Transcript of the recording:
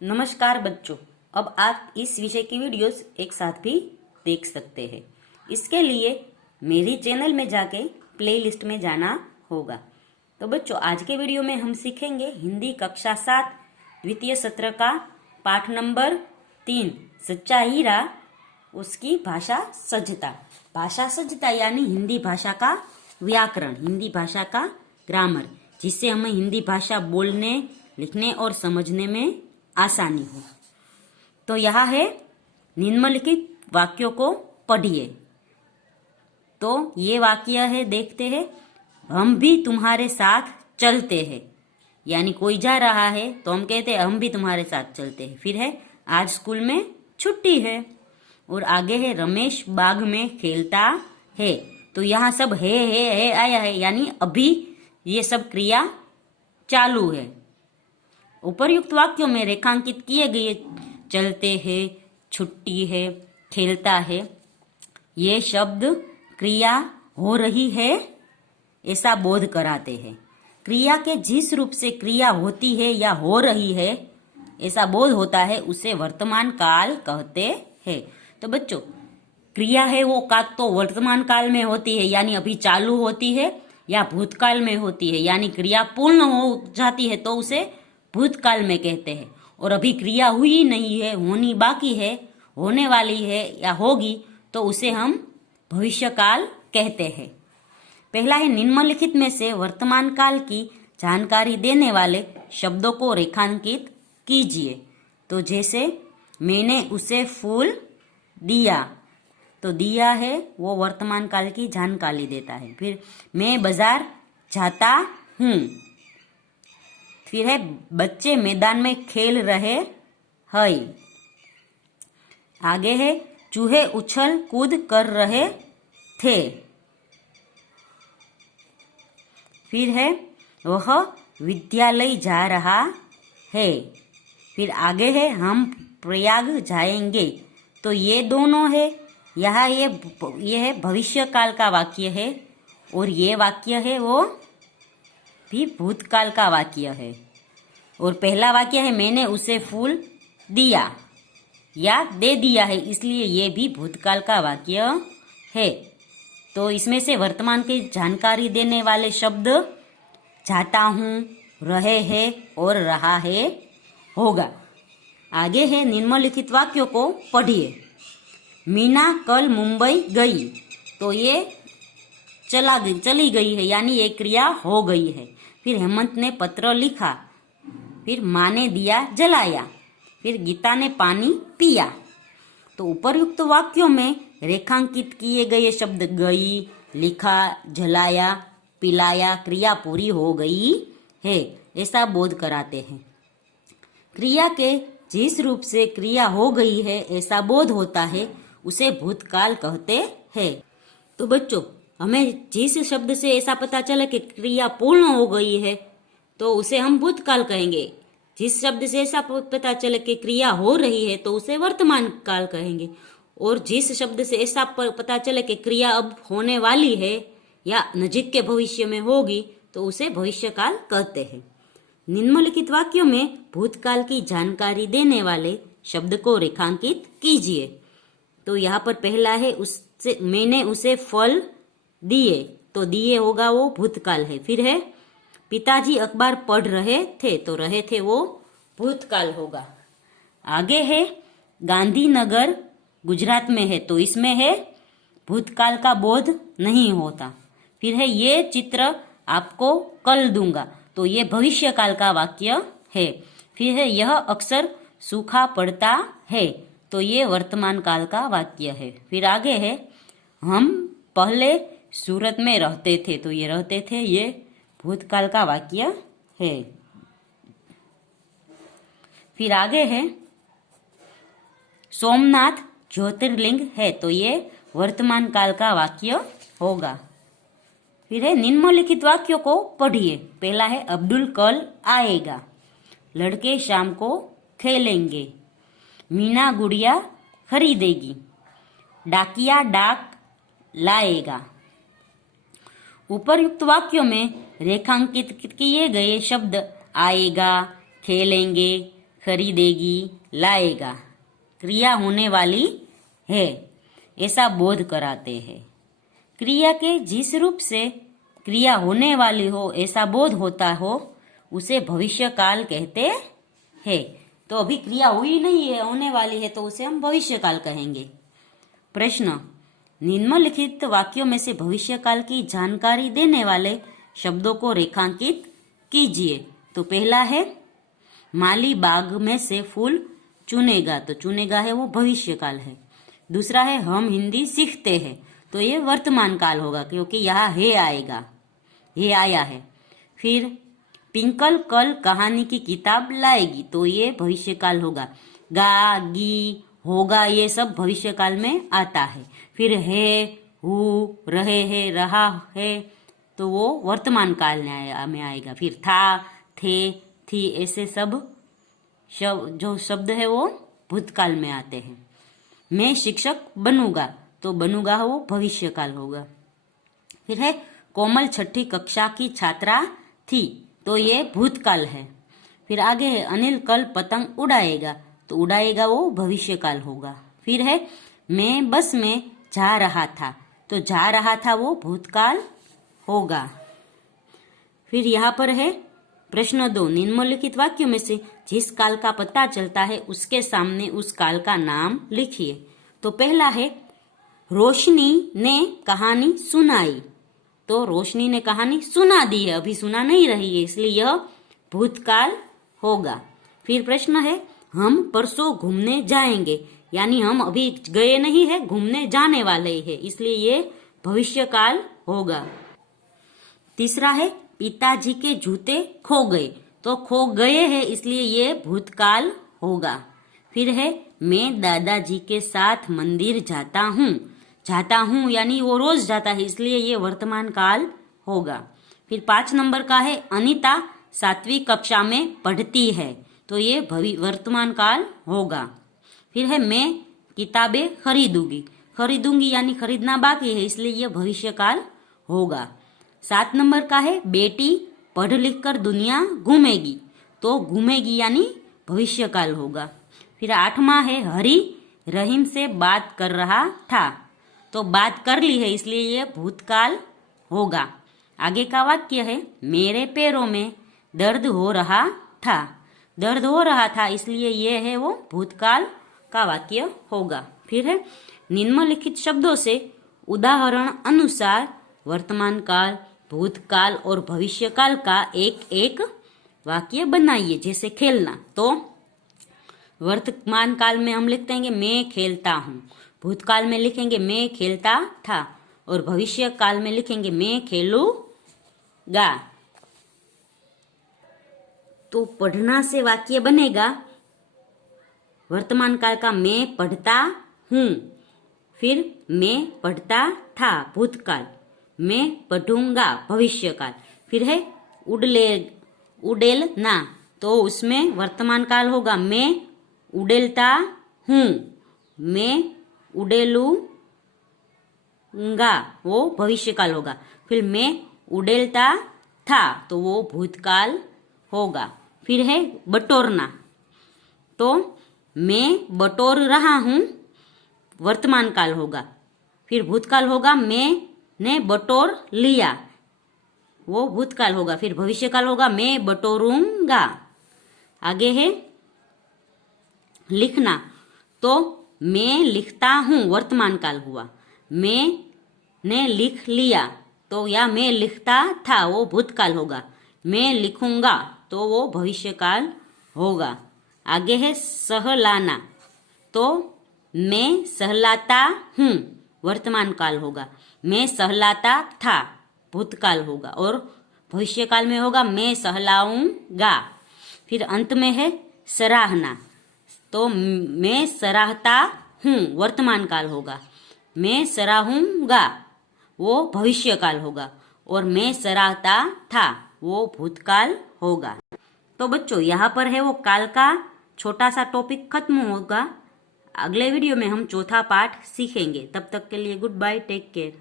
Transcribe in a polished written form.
नमस्कार बच्चों। अब आप इस विषय की वीडियोस एक साथ भी देख सकते हैं। इसके लिए मेरी चैनल में जाके प्लेलिस्ट में जाना होगा। तो बच्चों, आज के वीडियो में हम सीखेंगे हिंदी कक्षा 7 द्वितीय सत्र का पाठ नंबर 3 सच्चा हीरा, उसकी भाषा सज्जता। भाषा सज्जता यानी हिंदी भाषा का व्याकरण, हिंदी भाषा का ग्रामर, जिससे हमें हिंदी भाषा बोलने, लिखने और समझने में आसानी हो। तो यह है निम्नलिखित वाक्यों को पढ़िए। तो ये वाक्य है, देखते हैं। हम भी तुम्हारे साथ चलते हैं, यानी कोई जा रहा है तो हम कहते हैं हम भी तुम्हारे साथ चलते हैं। फिर है आज स्कूल में छुट्टी है। और आगे है रमेश बाग में खेलता है। तो यहाँ सब है आया है, यानी अभी ये सब क्रिया चालू है। उपरयुक्त वाक्यों में रेखांकित किए गए चलते हैं, छुट्टी है, खेलता है, ये शब्द क्रिया हो रही है ऐसा बोध कराते हैं। क्रिया के जिस रूप से क्रिया होती है या हो रही है ऐसा बोध होता है उसे वर्तमान काल कहते हैं। तो बच्चों, क्रिया है वो का तो वर्तमान काल में होती है, यानी अभी चालू होती है, या भूतकाल में होती है, यानी क्रिया पूर्ण हो जाती है तो उसे भूतकाल में कहते हैं। और अभी क्रिया हुई नहीं है, होनी बाकी है, होने वाली है या होगी, तो उसे हम भविष्यकाल कहते हैं। पहला है निम्नलिखित में से वर्तमान काल की जानकारी देने वाले शब्दों को रेखांकित कीजिए। तो जैसे मैंने उसे फूल दिया, तो दिया है वो वर्तमान काल की जानकारी देता है। फिर मैं बाजार जाता हूँ। फिर है बच्चे मैदान में खेल रहे हैं। आगे है चूहे उछल कूद कर रहे थे। फिर है वह विद्यालय जा रहा है। फिर आगे है हम प्रयाग जाएंगे। तो ये दोनों है, यहाँ ये है भविष्य काल का वाक्य है, और ये वाक्य है वो भी भूतकाल का वाक्य है। और पहला वाक्य है मैंने उसे फूल दिया या दे दिया है, इसलिए ये भी भूतकाल का वाक्य है। तो इसमें से वर्तमान की जानकारी देने वाले शब्द जाता हूँ, रहे हैं और रहा है होगा। आगे है निम्नलिखित वाक्यों को पढ़िए। मीना कल मुंबई गई। तो ये चली गई है, यानी ये क्रिया हो गई है। फिर हेमंत ने पत्र लिखा। फिर माँ ने दिया जलाया। फिर गीता ने पानी पिया। तो उपर्युक्त वाक्यों में रेखांकित किए गए शब्द गई, लिखा, जलाया, पिलाया क्रिया पूरी हो गई है ऐसा बोध कराते हैं। क्रिया के जिस रूप से क्रिया हो गई है ऐसा बोध होता है उसे भूतकाल कहते हैं। तो बच्चों, हमें जिस शब्द से ऐसा पता चले कि क्रिया पूर्ण हो गई है तो उसे हम भूतकाल कहेंगे। जिस शब्द से ऐसा पता चले कि क्रिया हो रही है तो उसे वर्तमान काल कहेंगे। और जिस शब्द से ऐसा पता चले कि क्रिया अब होने वाली है या नजीक के भविष्य में होगी तो उसे भविष्यकाल कहते हैं। निम्नलिखित वाक्यों में भूतकाल की जानकारी देने वाले शब्द को रेखांकित कीजिए। तो यहाँ पर पहला है उससे मैंने उसे फल दिए। तो दिए होगा वो भूतकाल है। फिर है पिताजी अखबार पढ़ रहे थे। तो रहे थे वो भूतकाल होगा। आगे है गांधीनगर गुजरात में है। तो इसमें है भूतकाल का बोध नहीं होता। फिर है ये चित्र आपको कल दूंगा। तो ये भविष्यकाल का वाक्य है। फिर है यह अक्सर सूखा पड़ता है। तो ये वर्तमान काल का वाक्य है। फिर आगे है हम पहले सूरत में रहते थे। तो ये रहते थे ये भूतकाल का वाक्य है। फिर आगे है सोमनाथ ज्योतिर्लिंग है। तो ये वर्तमान काल का वाक्य होगा। फिर है निम्नलिखित वाक्यों को पढ़िए। पहला है अब्दुल कल आएगा। लड़के शाम को खेलेंगे। मीना गुड़िया खरीदेगी। डाकिया डाक लाएगा। उपरयुक्त वाक्यों में रेखांकित किए गए शब्द आएगा, खेलेंगे, खरीदेगी, लाएगा। क्रिया होने वाली है ऐसा बोध कराते हैं। क्रिया के जिस रूप से क्रिया होने वाली हो ऐसा बोध होता हो उसे भविष्य काल कहते हैं। तो अभी क्रिया हुई नहीं है, होने वाली है, तो उसे हम भविष्य काल कहेंगे। प्रश्न, निम्नलिखित वाक्यों में से भविष्य काल की जानकारी देने वाले शब्दों को रेखांकित कीजिए। तो पहला है माली बाग में से फूल चुनेगा, तो चुनेगा है वो भविष्य काल है। दूसरा है हम हिंदी सीखते हैं, तो ये वर्तमान काल होगा क्योंकि यहाँ है आएगा, ये आया है। फिर पिंकल कल कहानी की किताब लाएगी, तो ये भविष्य काल होगा। गा, गी, होगा, ये सब भविष्य काल में आता है। फिर है, हु, रहे है, रहा है, तो वो वर्तमान काल में आएगा। फिर था, थे, थी, ऐसे सब जो शब्द है वो भूतकाल में आते हैं। मैं शिक्षक बनूंगा, तो बनूंगा वो भविष्य काल होगा। फिर है कोमल छठी कक्षा की छात्रा थी, तो ये भूतकाल है। फिर आगे है अनिल कल पतंग उड़ाएगा, तो उड़ाएगा वो भविष्य काल होगा। फिर है मैं बस में जा रहा था, तो जा रहा था वो भूतकाल होगा। फिर यहाँ पर है प्रश्न 2, निम्नलिखित वाक्यों में से जिस काल का पता चलता है उसके सामने उस काल का नाम लिखिए। तो पहला है रोशनी ने कहानी सुनाई, तो रोशनी ने कहानी सुना दी है, अभी सुना नहीं रही है, इसलिए यह भूतकाल होगा। फिर प्रश्न है हम परसों घूमने जाएंगे, यानी हम अभी गए नहीं है, घूमने जाने वाले हैं, इसलिए ये भविष्य काल होगा। तीसरा है पिताजी के जूते खो गए, तो खो गए हैं इसलिए ये भूतकाल होगा। फिर है मैं दादाजी के साथ मंदिर जाता हूँ यानी वो रोज जाता है, इसलिए ये वर्तमान काल होगा। फिर 5 नंबर का है अनीता 7वीं कक्षा में पढ़ती है, तो ये वर्तमान काल होगा। फिर है मैं किताबें खरीदूंगी यानी खरीदना बाकी है, इसलिए ये भविष्य काल होगा। 7 नंबर का है बेटी पढ़ लिख कर दुनिया घूमेगी, तो घूमेगी यानी भविष्य काल होगा। फिर 8वां है हरी रहीम से बात कर रहा था, तो बात कर ली है इसलिए ये भूतकाल होगा। आगे का वाक्य है मेरे पैरों में दर्द हो रहा था, इसलिए ये है वो भूतकाल का वाक्य होगा। फिर है निम्नलिखित शब्दों से उदाहरण अनुसार वर्तमान काल, भूतकाल और भविष्य काल का एक एक वाक्य बनाइए। जैसे खेलना, तो वर्तमान काल में हम लिखते हैं मैं खेलता हूँ, भूतकाल में लिखेंगे मैं खेलता था, और भविष्य काल में लिखेंगे मैं खेलूंगा। तो पढ़ना से वाक्य बनेगा वर्तमान काल का मैं पढ़ता हूँ, फिर मैं पढ़ता था भूतकाल, मैं पढ़ूंगा भविष्य काल। फिर है उड़ेलना, तो उसमें वर्तमान काल होगा मैं उड़ेलता हूँ, मैं उड़ेलूंगा, वो भविष्य काल होगा। फिर मैं उड़ेलता था, तो वो भूतकाल होगा। फिर है बटोरना, तो मैं बटोर रहा हूँ, वर्तमान काल होगा। फिर भूतकाल होगा मैंने बटोर लिया, वो भूतकाल होगा। फिर भविष्य काल होगा मैं बटोरूंगा। आगे है लिखना, तो मैं लिखता हूँ वर्तमान काल हुआ, मैंने लिख लिया, तो या मैं लिखता था वो भूतकाल होगा, मैं लिखूंगा, तो वो भविष्य काल होगा। आगे है सहलाना, तो मैं सहलाता हूँ वर्तमान काल होगा, मैं सहलाता था भूतकाल होगा, और भविष्य काल में होगा मैं सहलाऊंगा। फिर अंत में है सराहना, तो मैं सराहता हूँ वर्तमान काल होगा, मैं सराहूंगा वो भविष्य काल होगा, और मैं सराहता था वो भूतकाल होगा। तो बच्चों यहाँ पर है वो काल का छोटा सा टॉपिक खत्म होगा। अगले वीडियो में हम चौथा पाठ सीखेंगे। तब तक के लिए गुड बाय, टेक केयर।